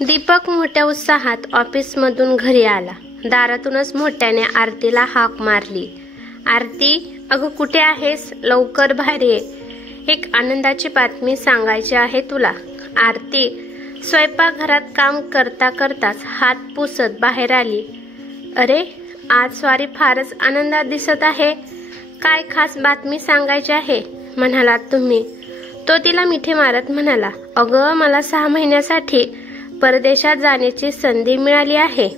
दीपक मोठ्या उत्साहात ऑफिसमधून घरी आला. दारातूनच मोठ्याने आरतीला हाक मारली. आरती, अगं कुठे आहेस? लवकर बाहेर ये. एक आनंदाची बातमी सांगायची आहे तुला. आरती स्वयंपाकघरात काम करता करताच हात पुसत बाहेर आली. अरे, आज स्वारी फारच आनंदात दिसत आहे. काय खास बातमी सांगायची आहे म्हणालात तुम्ही? तो तिला मिठी मारत म्हणाला, अगं मला 6 महिन्यासाठी परदेशात जाण्याची संधी मिळाली आहे.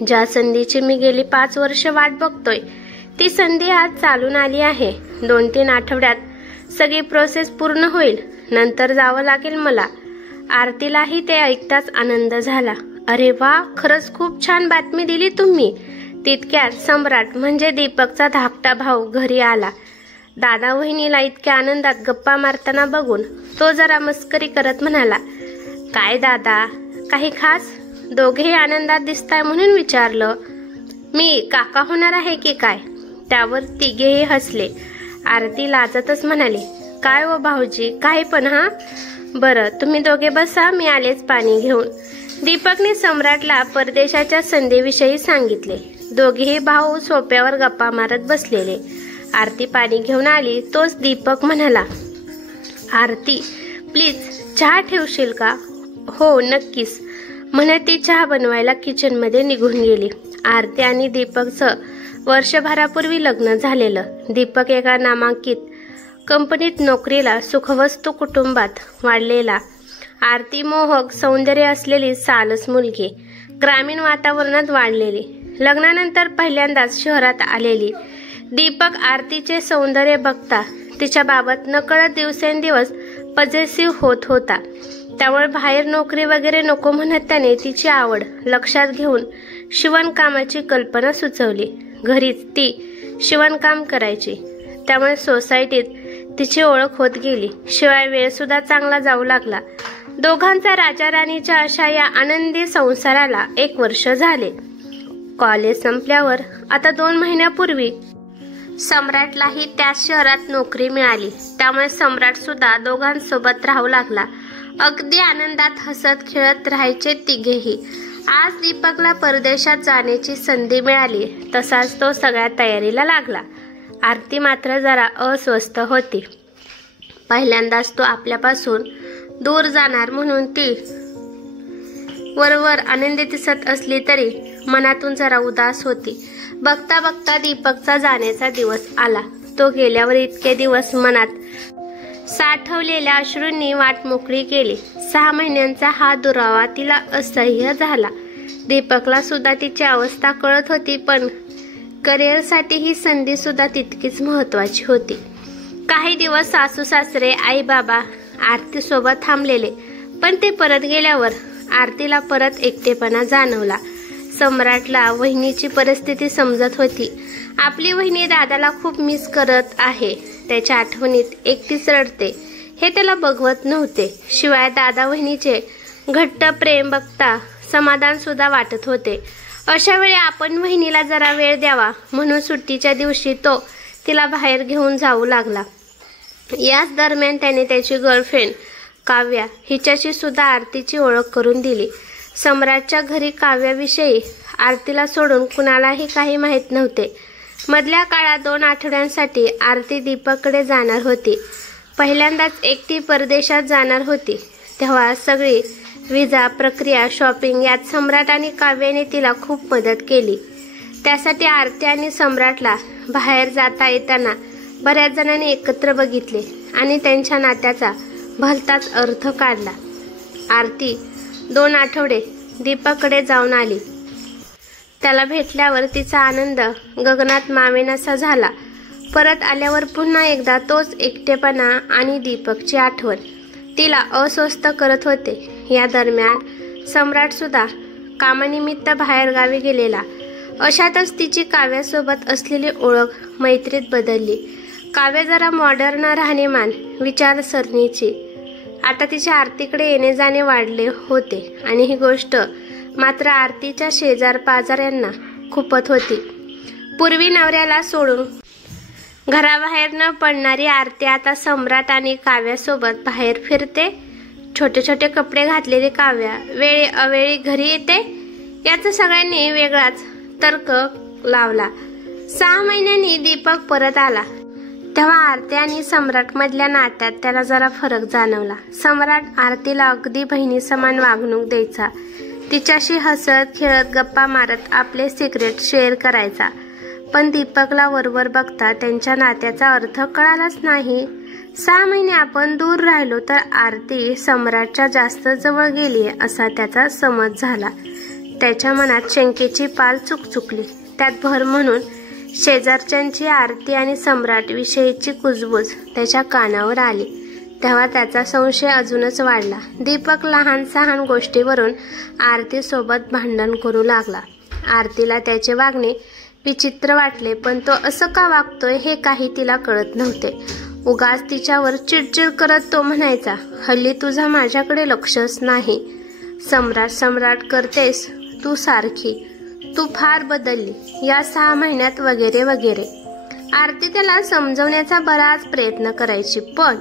ज्या संधीची मी गेली 5 वर्ष वाट बघतोय ती संधी आज चालून आली आहे. 2-3 आठवड्यात सगळी प्रोसेस पूर्ण होईल. नंतर जावं लागेल मला. आरतीलाही ते ऐकताच आनंद झाला. अरे वा, खरंच खूप छान बातमी दिली तुम्ही. तितक्यात सम्राट म्हणजे दीपकचा धाकटा भाऊ घरी आला. दादा वहिनीला इतक्या आनंदात गप्पा मारताना बघून तो जरा मस्करी करत म्हणाला, काय दादा, काही खास? दोघेही आनंदात दिसताय म्हणून विचारलं. मी काका होणार आहे की काय? त्यावर तिघेही हसले. आरती लाजतच म्हणाली, काय ओ भाऊजी, काही पण. हा बरं, तुम्ही दोघे बसा, मी आलेच पाणी घेऊन. दीपकने सम्राटला परदेशाच्या संधीविषयी सांगितले. दोघेही भाऊ सोप्यावर गप्पा मारत बसलेले. आरती पाणी घेऊन आली तोच दीपक म्हणाला, आरती प्लीज चहा ठेवशील का? हो नक्कीच, म्हणत ती चहा बनवायला किचनमध्ये निघून गेली. आरती आणि दीपकचं वर्षभरापूर्वी लग्न झालेलं. दीपक एका नामांकित कंपनीत नोकरीला, सुखवस्तू कुटुंबात वाढलेला. आरती मोहक सौंदर्य असलेली सालस मुलगी, ग्रामीण वातावरणात वाढलेली. लग्नानंतर पहिल्यांदाच शहरात आलेली. दीपक आरतीचे सौंदर्य बघता तिच्या बाबत नकळत दिवसेंदिवस पजेसिव्ह होत होता. त्यामुळे बाहेर नोकरी वगैरे नको म्हणत त्याने तिची आवड लक्षात घेऊन शिवणकामाची कल्पना सुचवली. घरीच ती शिवणकाम करायची. त्यामुळे सोसायटीत तिची ओळख होत गेली. शिवाय वेळ सुद्धा चांगला जाऊ लागला. दोघांचा राजा राणीच्या अशा या आनंदी संसाराला 1 वर्ष झाले. कॉलेज संपल्यावर आता 2 महिन्यापूर्वी सम्राटलाही त्याच शहरात नोकरी मिळाली. त्यामुळे सम्राट सुद्धा दोघांसोबत राहू लागला. अगदी आनंदात हसत खेळत राहायचे तिघेही. आज दीपकला परदेशात जाण्याची संधी मिळाली तसाच तो सगळ्या तयारीला लागला. आरती मात्र जरा अस्वस्थ होती. पहिल्यांदाच तो आपल्यापासून दूर जाणार म्हणून ती वरवर आनंदी दिसत असली तरी मनातून जरा उदास होती. बघता बघता दीपकचा जाण्याचा दिवस आला. तो गेल्यावर इतके दिवस मनात साठवलेल्या अश्रूंनी वाट मोकळी केली. 6 महिन्यांचा हा दुरावा तिला असह्य झाला. दीपकला सुद्धा तिची अवस्था कळत होती, पण करिअरसाठी ही संधी सुद्धा तितकीच महत्वाची होती. काही दिवस सासू सासरे, आई बाबा आरती सोबत थांबलेले, पण ते परत गेल्यावर आरतीला परत एकटेपणा जाणवला. सम्राटला वहिनीची परिस्थिती समजत होती. आपली वहिनी दादाला खूप मिस करत आहे. त्याच्या आठवणीत एकटीच रडते हे त्याला बघवत नव्हते. शिवाय दादा वहिनीचे घट्ट प्रेम बघता समाधान सुद्धा वाटत होते. अशा वेळी आपण वहिनीला जरा वेळ द्यावा म्हणून सुट्टीच्या दिवशी तो तिला बाहेर घेऊन जाऊ लागला. याच दरम्यान त्याने त्याची गर्लफ्रेंड काव्या हिच्याशी सुद्धा आरतीची ओळख करून दिली. सम्राटच्या घरी काव्याविषयी आरतीला सोडून कुणालाही काही माहीत नव्हते. मधल्या काळात 2 आठवड्यांसाठी आरती दीपककडे जाणार होती. पहिल्यांदाच एकटी परदेशात जाणार होती. तेव्हा सगळी विजा प्रक्रिया, शॉपिंग यात सम्राट आणि काव्याने तिला खूप मदत केली. त्यासाठी आरती आणि सम्राटला बाहेर जाता येताना बऱ्याच जणांनी एकत्र बघितले आणि त्यांच्या नात्याचा भलताच अर्थ काढला. आरती 2 आठवडे दीपककडे जाऊन आली. त्याला भेटल्यावर तिचा आनंद गगनात मावेनासा झाला. परत आल्यावर पुन्हा एकदा तोच एकटेपणा आणि दीपकची आठवण तिला अस्वस्थ करत होते. या दरम्यान सम्राट सुद्धा कामानिमित्त बाहेर गावी गेलेला. अशातच तिची काव्यासोबत असलेली ओळख मैत्रीत बदलली. काव्य जरा मॉडर्न राहणीमान विचारसरणीची. आता तिच्या आरतीकडे येणे जाणे वाढले होते आणि ही गोष्ट मात्र आरतीच्या शेजार पाजाऱ्यांना खुपत होती. पूर्वी नवऱ्याला सोडून घराबाहेर न पडणारी आरती आता सम्राट आणि काव्यासोबत बाहेर फिरते. छोटे छोटे कपडे घातलेली काव्या वेळी अवेळी घरी येते याचा सगळ्यांनी वेगळाच तर्क लावला. 6 महिन्यांनी दीपक परत आला तेव्हा आरती आणि सम्राट मधल्या नात्यात त्याला जरा फरक जाणवला. सम्राट आरतीला अगदी बहिणी समान वागणूक द्यायचा. तिच्याशी हसत खेळत गप्पा मारत आपले सिक्रेट शेअर करायचा. पण दीपकला वरवर बघता त्यांच्या नात्याचा अर्थ कळालाच नाही. 6 महिने आपण दूर राहिलो तर आरती सम्राटच्या जास्त जवळ गेली असा त्याचा समज झाला. त्याच्या मनात शंकेची पाल चुकचुकली. त्यात भर म्हणून शेजारच्यांची आरती आणि सम्राट विषयीची कुजबूज त्याच्या कानावर आली. तेव्हा त्याचा संशय अजूनच वाढला. दीपक लहान सहान गोष्टीवरून आरती सोबत भांडण करू लागला. आरतीला त्याचे वागणे विचित्र वाटले, पण तो असं का वागतोय हे काही तिला कळत नव्हते. उगाच तिच्यावर चिडचिड करत तो म्हणायचा, हल्ली तुझा माझ्याकडे लक्षच नाही. सम्राट सम्राट करतेस तू सारखी, तू फार बदलली या 6 महिन्यात वगैरे वगैरे. आरती त्याला समजवण्याचा बराच प्रयत्न करायची, पण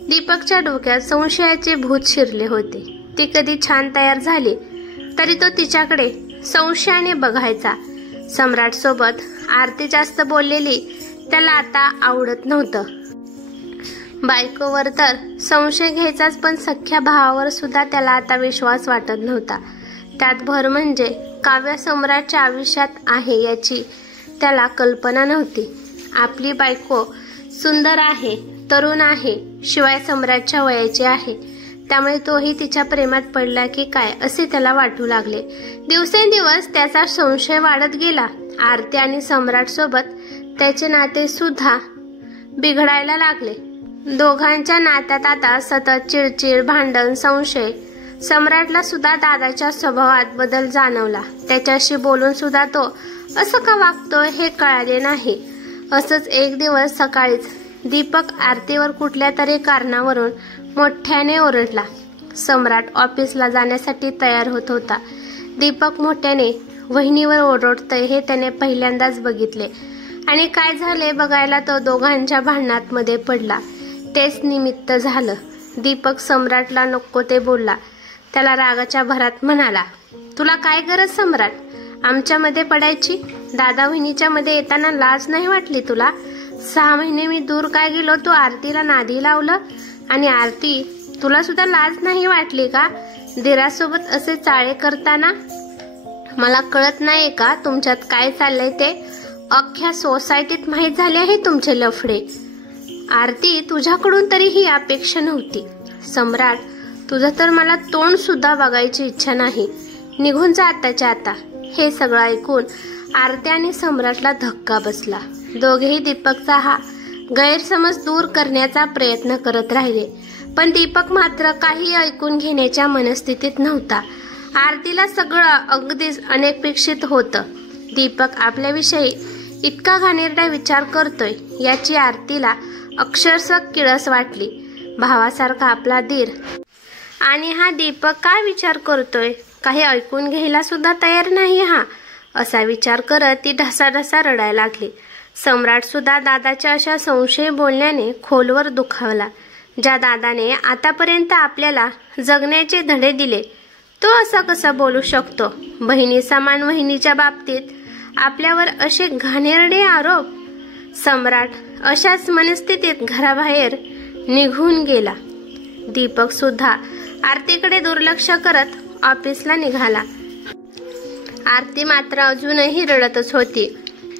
दीपकच्या डोक्यात संशयाचे भूत शिरले होते. ती कधी छान तयार झाली तरी तो तिच्याकडे संशयाने बघायचा. सम्राट सोबत आरती जास्त बोललेली त्याला आता आवडत नव्हतं. बायकोवर तर संशय घ्यायचाच, पण सख्या भावावर सुद्धा त्याला आता विश्वास वाटत नव्हता. त्यात भर म्हणजे काव्य सम्राटच्या आयुष्यात आहे याची त्याला कल्पना नव्हती. आपली बायको सुंदर आहे, तरुण आहे, शिवाय सम्राटच्या वयाची आहे, त्यामुळे तोही तिच्या प्रेमात पडला की काय असे त्याला वाटू लागले. दिवसेंदिवस त्याचा संशय वाढत गेला. आरती आणि सम्राट सोबत त्याचे नाते सुद्धा बिघडायला लागले. दोघांच्या नात्यात आता सतत चिडचिड, भांडण, संशय. सम्राटला सुद्धा दादाच्या स्वभावात बदल जाणवला. त्याच्याशी बोलून सुद्धा तो असं का वागतोय हे कळाले नाही. असंच एक दिवस सकाळीच दीपक आरतीवर कुठल्या तरी कारणावरून मोठ्याने ओरडला. सम्राट ऑफिसला जाण्यासाठी तयार होत होता. दीपक मोठ्याने वहिनीवर ओरडतोय हे त्याने पहिल्यांदाच बघितले आणि काय झाले बघायला तो दोघांच्या भांडणात मध्ये पडला. तेच निमित्त झालं. दीपक सम्राटला नको ते बोलला. त्याला रागाच्या भरात म्हणाला, तुला काय गरज सम्राट आमच्यामध्ये पडायची? दादा वहिनीच्या मध्ये येताना लाज नाही वाटली तुला? 6 महिने मी दूर काय गेलो, तू आरतीला नादी लावलं. आणि आरती तुला सुद्धा लाज नाही वाटली का दिरासोबत असे चाळे करताना? मला कळत नाही का तुमच्यात काय चाललंय ते? अख्ख्या सोसायटीत माहीत झाले आहे तुमचे लफडे. आरती तुझ्याकडून तरी ही अपेक्षा नव्हती. सम्राट तुझं तर मला तोंड सुद्धा बघायची इच्छा नाही, निघून जा आताच्या आता. हे सगळं ऐकून आरती आणि सम्राटला धक्का बसला. दोघेही दीपकचा हा गैरसमज दूर करण्याचा प्रयत्न करत राहिले, पण दीपक मात्र काही ऐकून घेण्याच्या मनस्थितीत नव्हता. आरतीला सगळं अगदीच अनपेक्षित होतं. दीपक आपल्याविषयी इतका घाणेरडा विचार करतोय याची आरतीला अक्षरशः किळस वाटली. भावासारखा आपला दीर आणि हा दीपक काय विचार करतोय, काही ऐकून घ्यायला सुद्धा तयार नाही हा, असा विचार करत ती ढसाढसा रडायला लागली. सम्राट सुद्धा दादाच्या अशा संशयी बोलण्याने खोलवर दुखावला. ज्या दादाने आतापर्यंत आपल्याला जगण्याचे धडे दिले, तो असा कसा बोलू शकतो? बहिणी समान वहिनीच्या बाबतीत आपल्यावर असे घाणेरडे आरोप. सम्राट अशाच मनस्थितीत घराबाहेर निघून गेला. दीपक सुद्धा आरतीकडे दुर्लक्ष करत ऑफिसला निघाला. आरती मात्र अजूनही रडतच होती.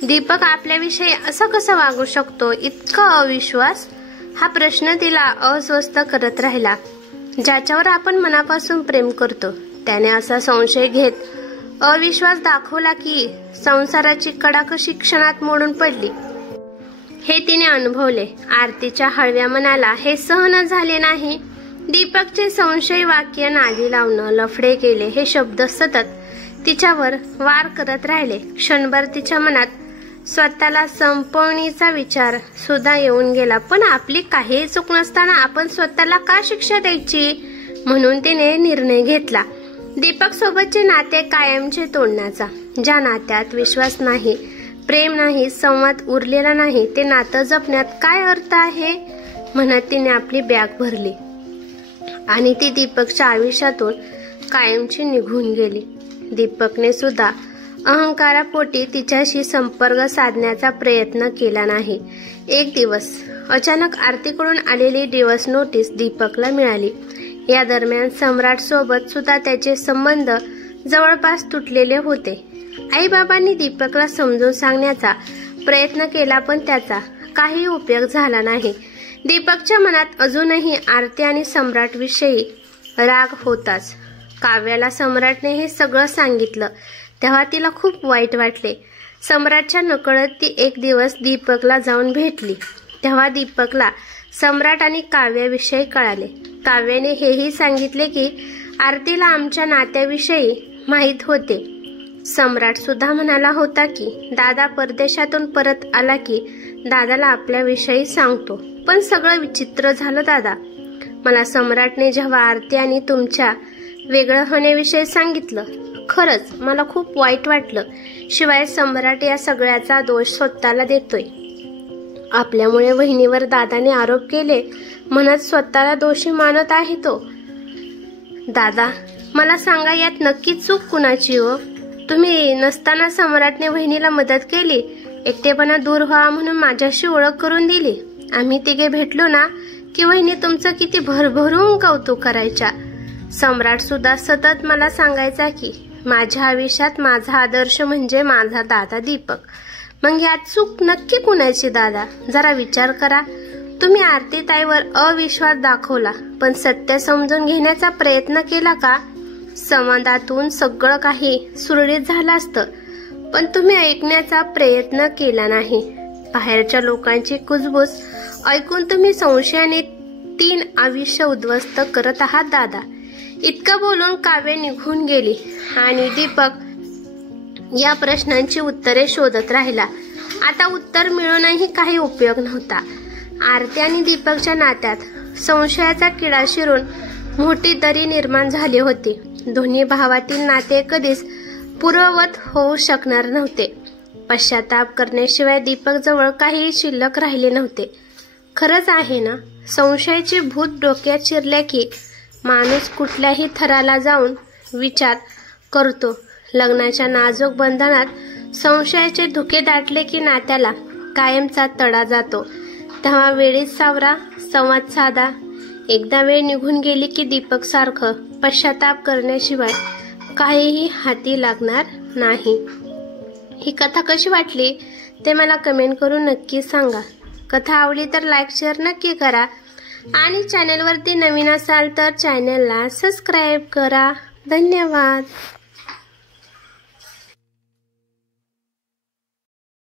दीपक आपल्याविषयी असं कसं वागू शकतो? इतका अविश्वास? हा प्रश्न तिला अस्वस्थ करत राहिला. ज्याच्यावर आपण मनापासून प्रेम करतो त्याने असा संशय घेत अविश्वास दाखवला की संसाराची कडा कशी क्षणात मोडून पडली हे तिने अनुभवले. आरतीच्या हळव्या मनाला हे सहन झाले नाही. दीपकचे संशयी वाक्य नादी लावणं, लफडे केले हे शब्द सतत तिच्यावर वार करत राहिले. क्षणभर तिच्या मनात स्वतःला संपवण्याचा विचार सुद्धा येऊन गेला. पण आपली काही चूक नसताना आपण स्वतःला का शिक्षा द्यायची? म्हणून तिने निर्णय घेतला दीपक सोबतचे नाते कायमचे तोडण्याचा. ज्या नात्यात विश्वास नाही, प्रेम नाही, संवाद उरलेला नाही, ते नातं जपण्यात काय अर्थ आहे? म्हणत तिने आपली बॅग भरली आणि ती दीपकच्या आयुष्यातून कायमची निघून गेली। दीपकने सुद्धा अहंकारापोटी तिच्याशी संपर्क साधण्याचा प्रयत्न केला नाही। एक दिवस अचानक आरतीकडून आलेली डिवोर्स नोटीस दीपकला मिळाली। या दरम्यान सम्राट सोबत सुद्धा त्याचे संबंध जवळपास तुटलेले होते। आई बाबांनी दीपकला समजून सांगण्याचा प्रयत्न केला पण त्याचा काही उपयोग झाला नाही। दीपकच्या मनात अजूनही आरती आणि सम्राट विषयी राग होताच। काव्याला सम्राटने हे सगळं सांगितलं तेव्हा तिला खूप वाईट वाटले। सम्राटच्या नकळत ती एक दिवस दीपकला जाऊन भेटली तेव्हा दीपकला सम्राट आणि काव्याविषयी कळाले। काव्याने हेही सांगितले की आरतीला आमच्या नात्याविषयी माहीत होते। सम्राट सुद्धा म्हणाला होता की दादा परदेशातून परत आला की दादाला आपल्याविषयी सांगतो। पण सगळं विचित्र झालं दादा। मला सम्राटने जेव्हा आरती आणि तुमच्या वेगळं होण्याविषयी सांगितलं खरंच मला खूप वाईट वाटलं। शिवाय सम्राट या सगळ्याचा दोष स्वतःला देतोय। आपल्यामुळे वहिनीवर दादाने आरोप केले म्हणत स्वतःला दोषी मानत आहे तो। दादा मला सांगा यात नक्की चूक कुणाची हो? तुम्ही नसताना सम्राटने वहिनीला मदत केली, एकटेपणा दूर व्हावा म्हणून माझ्याशी ओळख करून दिली। आम्ही तिघे भेटलो ना की वहिनी तुमचं किती भरभरून कौतुक करायच्या। सम्राट सुद्धा सतत मला सांगायचा की माझ्या आयुष्यात माझा आदर्श म्हणजे माझा दादा दीपक। मग यात चूक नक्की कुणाची दादा? जरा विचार करा। तुम्ही आरतीताईवर अविश्वास दाखवला पण सत्य समजून घेण्याचा प्रयत्न केला का? संवादातून सगळं काही सुरळीत झालं असतं पण तुम्ही ऐकण्याचा प्रयत्न केला नाही। बाहेरच्या लोकांची कुजबूज ऐकून तुम्ही संशयाने 3 आयुष्य उद्ध्वस्त करत आहात दादा। इतकं बोलून काव्य निघून गेली आणि दीपक या प्रश्नांची उत्तरे शोधत राहिला। आता उत्तर मिळूनही काही उपयोग नव्हता। आरती आणि दीपकच्या नात्यात संशयाचा किडा शिरून मोठी दरी निर्माण झाली होती। दोन्ही भावातील नाते कधीच पूर्ववत होऊ शकणार नव्हते। पश्चाताप करण्याशिवाय दीपक जवळ काही शिल्लक राहिले नव्हते। खरंच आहे ना, संशयाची भूत डोक्यात शिरले की माणूस कुठल्याही थराला जाऊन विचार करतो। लग्नाच्या नाजूक बंधनात संशयाचे धुके दाटले की नात्याला कायमचा तडा जातो। तेव्हा वेळीच सावरा, संवाद साधा। एकदा वेळ निघून गेली की दीपक सारखं पश्चाताप करण्याशिवाय काहीही हाती लागणार नाही। ही कथा कशी वाटली ते मला कमेंट करून नक्की सांगा। कथा आवडली तर लाईक शेअर नक्की करा आणि चॅनलवरती नवीन असाल तर चॅनलला सबस्क्राईब करा। धन्यवाद।